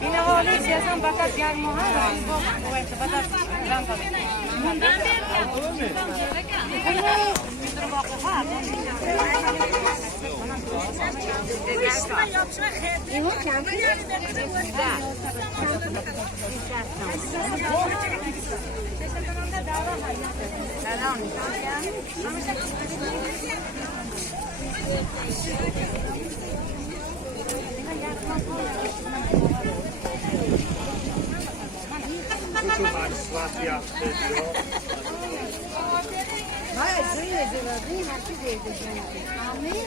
Bine hali istiyorsan bakat yarım ha. Bu işte bakat ben kalayım. Bundan Hayır, böyle diyorlar. Değil, herkes evde. Amin.